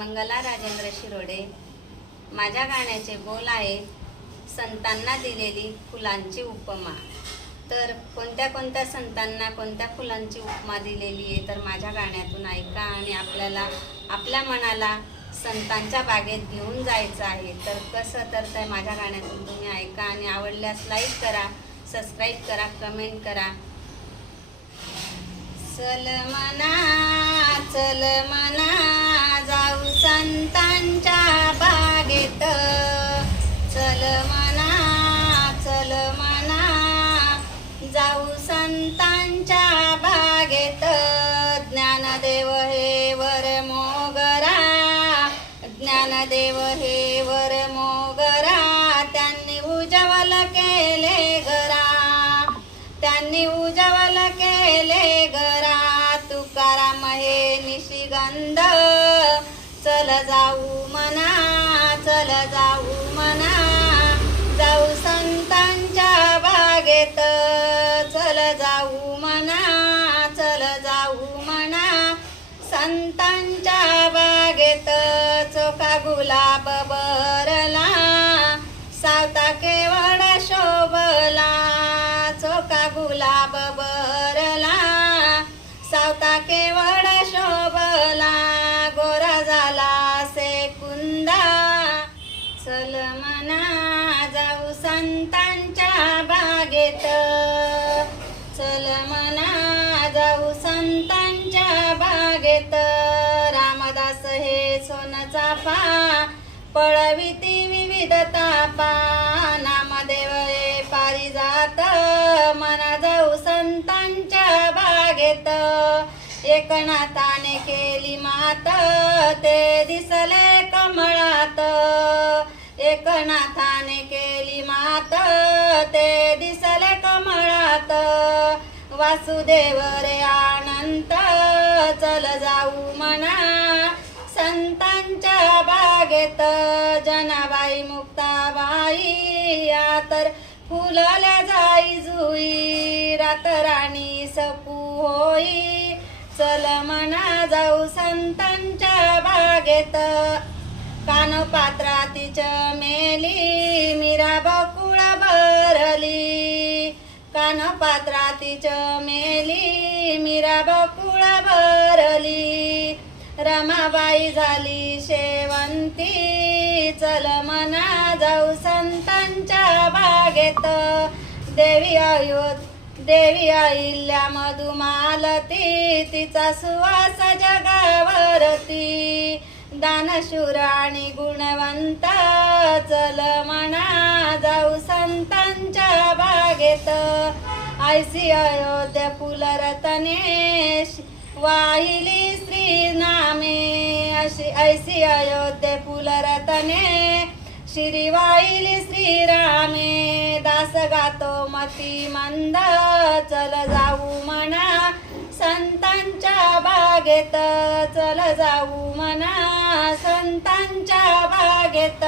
मंगला राजेंद्र शिरोडे. माझ्या गाण्याचे बोल आहे संतांना दिलेली फुलांची उपमा. तर कोणत्या कोणत्या संतांना कोणत्या फुलांची उपमा दिलेली आहे तर माझ्या गाण्यातून ऐका आणि आपल्याला आपल्या मनाला संतांच्या बागेत घेऊन जायचं आहे. तर कसं तर ते माझ्या गाण्यातून तुम्ही ऐका आणि आवडल्यास लाईक करा, सबस्क्राईब करा, कमेंट करा. चल मना जाऊ संतांच्या बागेत. चल मना जाऊ संतांच्या बागेत. ज्ञानदेव हे वर मोगरा, ज्ञानदेव हे वर मोगरा. त्यांनी उज्ज्वल केले घरा, त्यांनी उज्ज्वल केले घरा. तुकाराम हे निशिगंध. चल जाऊ मना, चल जाऊ मना जाऊ संतांच्या बागेत. चल जाऊ मना, चल जाऊ मना संतांच्या बागेत. चोखा गुलाब बरला, सावता केवळ शोभला. चोखा गुलाब बरला, सावता केवळ शोभला. गोरा झाला सेकुंदा. चल मना जाऊ संतांच्या बागेत. चल मना जाऊ संतांच्या बागेत. रामदास हे सोनचाफा, पळविती विविध तापा. नामदेव हे पारिजात, मना जाऊ संतांच्या बागेत. एकनाथाने केली मात, ते दिसले कमळात. एकनाथाने केली मात, ते दिसले कमळात. वासुदेव रे अनंत. चल जाऊ मना संतांच्या बागेत. जनाबाई मुक्ताबाई या तर फुलल्या जाई जुई. रातराणी सपू होई. चल मना जाऊ संतांच्या बागेत. कानपात्राती चमेली, मीरा बकुळ भरली. कानपात्राती चमेली, मीरा बकुळ भरली. रमाबाई झाली शेवंती. चल मना जाऊ संतांच्या बागेत. देवी अहिल्या मधुमालती, तिचा सुवास जगावरती. दानशूर आणि गुणवंत. चल मना जाऊ संतांच्या बागेत. ऐसी अयोध्या फुलरतने, वाहिली श्री नामे. ऐसी अयोध्या फुलरतने, श्री वाहिली श्रीरामे. दास गातो मती मंद. चल जाऊ मना संतांच्या बागेत. चल जाऊ मना संतांच्या बागेत.